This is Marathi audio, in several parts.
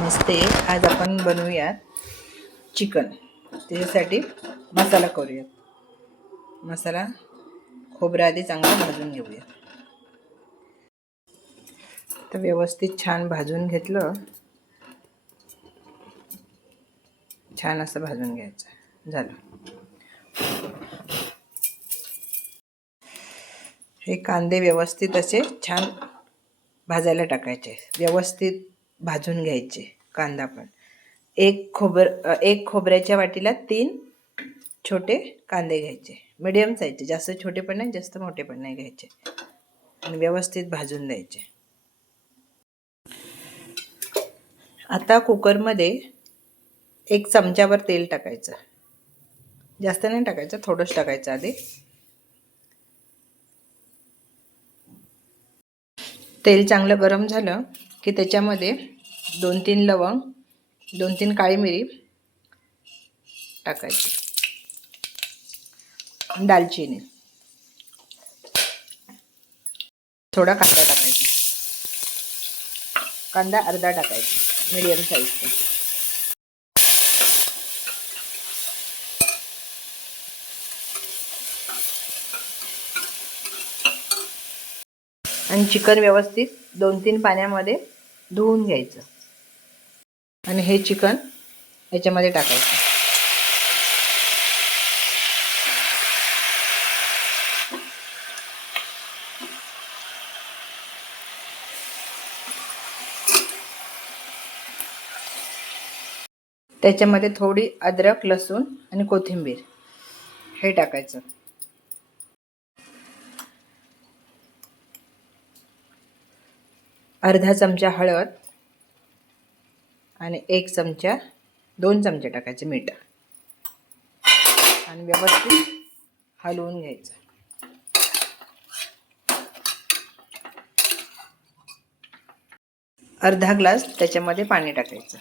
नमस्ते. आज आपण बनवूयात चिकन. त्याच्यासाठी मसाला करूयात. मसाला खोबरं आधी चांगला भाजून घेऊया तर व्यवस्थित छान भाजून घेतलं. छान असं भाजून घ्यायचं. झालं. हे कांदे व्यवस्थित असे छान भाजायला टाकायचे. व्यवस्थित भाजून घ्यायचे कांदा पण. एक खोबर एक खोबऱ्याच्या वाटीला तीन छोटे कांदे घ्यायचे. मिडियम साईजचे जास्त छोटे पण नाही जास्त मोठे पण नाही घ्यायचे. आणि व्यवस्थित भाजून द्यायचे. आता कुकरमध्ये एक चमच्यावर तेल टाकायचं. जास्त नाही टाकायचं थोडंच टाकायचं आधी. तेल चांगलं गरम झालं की त्याच्यामध्ये दोन तीन लवंग दोन तीन काळी मिरी टाकायची. दालचिनी. थोडा कांदा टाकायचा. कांदा अर्धा टाकायचा मीडियम साईजचा आणि चिकन व्यवस्थित दोन तीन पाण्यामध्ये धुवून घ्यायचं. आणि हे चिकन याच्यामध्ये टाकायचं. त्याच्यामध्ये थोडी अद्रक लसूण आणि कोथिंबीर हे टाकायचं. अर्धा चमचा हळद आणि एक चमचा दोन चमचे टाकायचे मीठ. आणि व्यवस्थित हलवून घ्यायचं. अर्धा ग्लास त्याच्यामध्ये पाणी टाकायचं.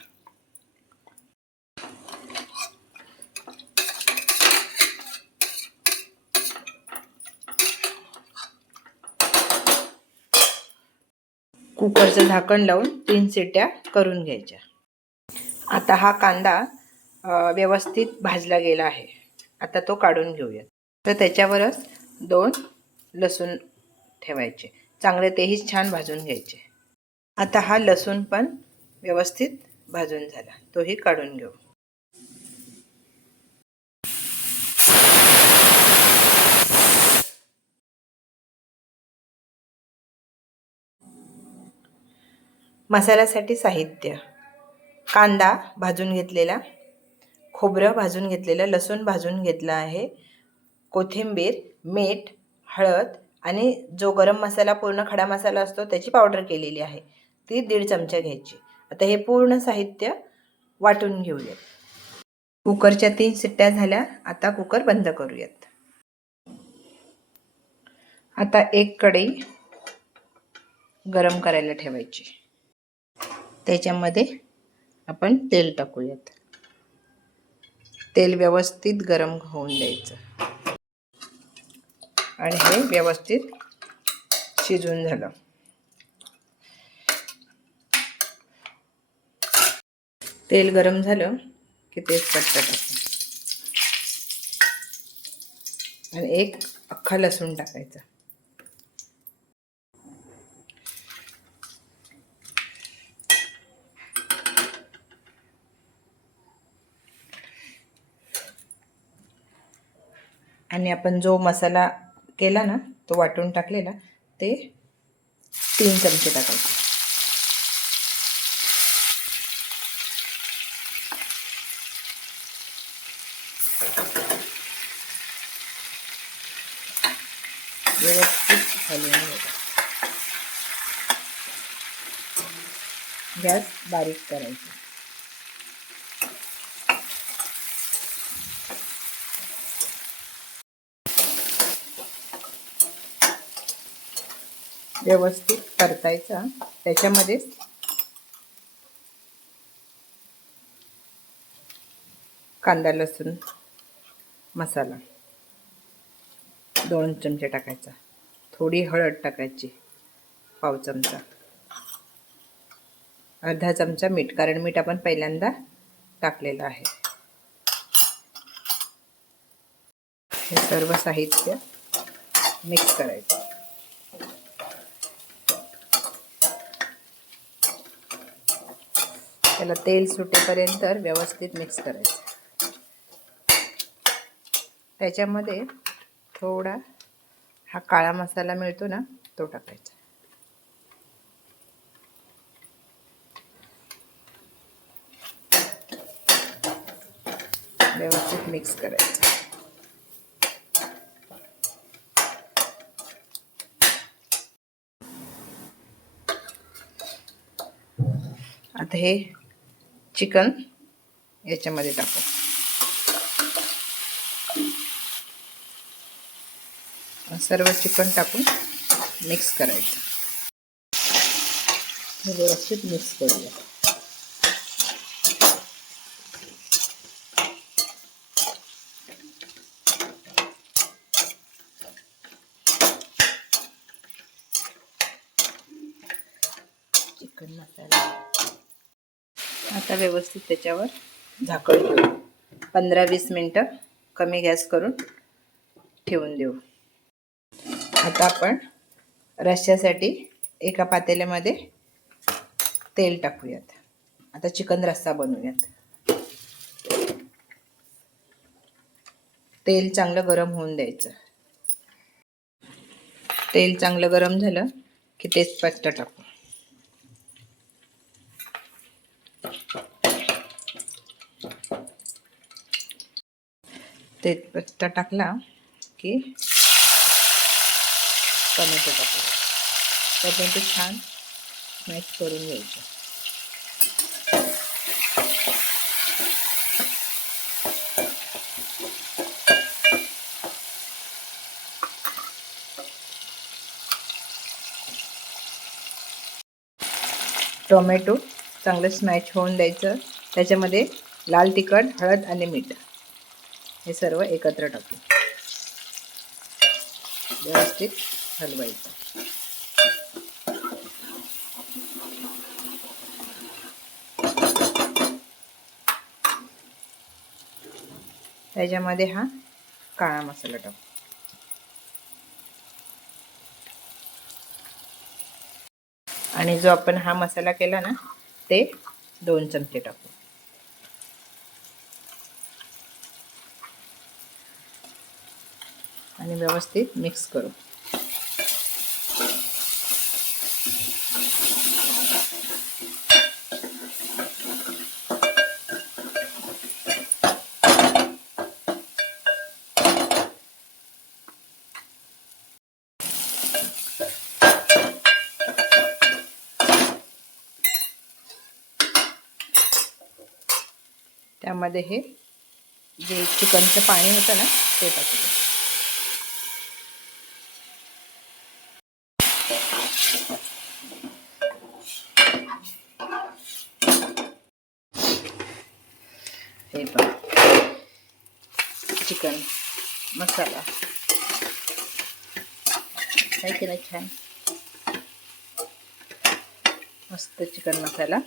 कुकरचं झाकण लावून तीन सिट्ट्या करून घ्यायच्या. आता हा कांदा व्यवस्थित भाजला गेला आहे. आता तो काढून घेऊयात. तर त्याच्यावरच दोन लसूण ठेवायचे. चांगले तेही छान भाजून घ्यायचे. आता हा लसूण पण व्यवस्थित भाजून झाला. तोही काढून घेऊ. मसाल्यासाठी साहित्य. कांदा भाजून घेतलेला खोबरं भाजून घेतलेलं लसूण भाजून घेतलं आहे कोथिंबीर मीठ हळद आणि जो गरम मसाला पूर्ण खडा मसाला असतो त्याची पावडर केलेली आहे. ती दीड चमचा घ्यायची. आता हे पूर्ण साहित्य वाटून घेऊयात. कुकरच्या तीन शिट्ट्या झाल्या. आता कुकर बंद करूयात. आता एक कढई गरम करायला ठेवायची. त्याच्यामध्ये आपण तेल टाकूयात. तेल व्यवस्थित गरम होऊन द्यायचं. आणि हे व्यवस्थित शिजून झालं. तेल गरम झालं की तेजपत्ता टाकू. आणि एक अख्खा लसूण टाकायचा. आणि आपण जो मसाला केला ना तो वाटून टाकलेला ते तीन चमचे टाकायचे. व्यवस्थित हलवून गॅस बारीक करायची. व्यवस्थित परतायचा. त्याच्यामध्येच कांदा लसूण मसाला. दोन चमचे टाकायचा. थोडी हळद टाकायची पाव चमचा. अर्धा चमचा मीठ कारण मीठ आपण पहिल्यांदा टाकलेलं आहे. हे सर्व साहित्य मिक्स करायचं. त्याला तेल सुटेपर्यंत व्यवस्थित मिक्स करायचं. त्याच्यामध्ये थोडा हा काळा मसाला मिळतो ना तो टाकायचा. व्यवस्थित मिक्स करायचं. आता हे चिकन याच्यामध्ये टाकू. सर्व चिकन टाकून मिक्स करायचं. हे व्यवस्थित मिक्स करूया. चिकन मसाला. आता व्यवस्थित त्याच्यावर झाकण ठेवू. पंधरा वीस मिनटं कमी गॅस करून ठेवून देऊ. आता आपण रश्श्यासाठी एका पातेल्यामध्ये तेल टाकूयात. आता चिकन रस्सा बनवूयात. तेल चांगलं गरम होऊन द्यायचं. तेल चांगलं गरम झालं की तेजपत्ता टाकू. तेजपत्ता टाकला की टोमॅटो टाकू टोमॅटो छान मॅश करून घ्यायचं. टोमॅटो चांगलं स्मॅच होऊन द्यायचं. त्याच्यामध्ये लाल तिखट हळद आणि मीठ. हे सर्व एकत्र टाकू. व्यवस्थित हलवायचं. त्याच्यामध्ये हा काळा मसाला टाकू. आणि जो आपण हा मसाला केला ना ते दोन चमचे टाकू आणि व्यवस्थित मिक्स करू. त्यामध्ये हे जे चिकनचं पाणी होतं ना ते टाकूया हे पण चिकन मसाला. काय केलं छान? मस्त चिकन मसाला.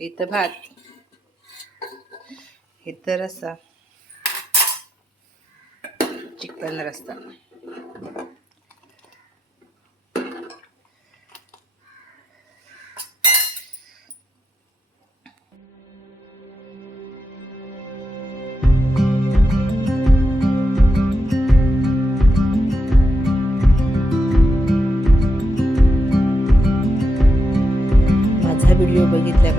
इथं भात. इथं रस्सा. चिकन रस्सा. माझा व्हिडिओ बघितल्याबद्दल धन्यवाद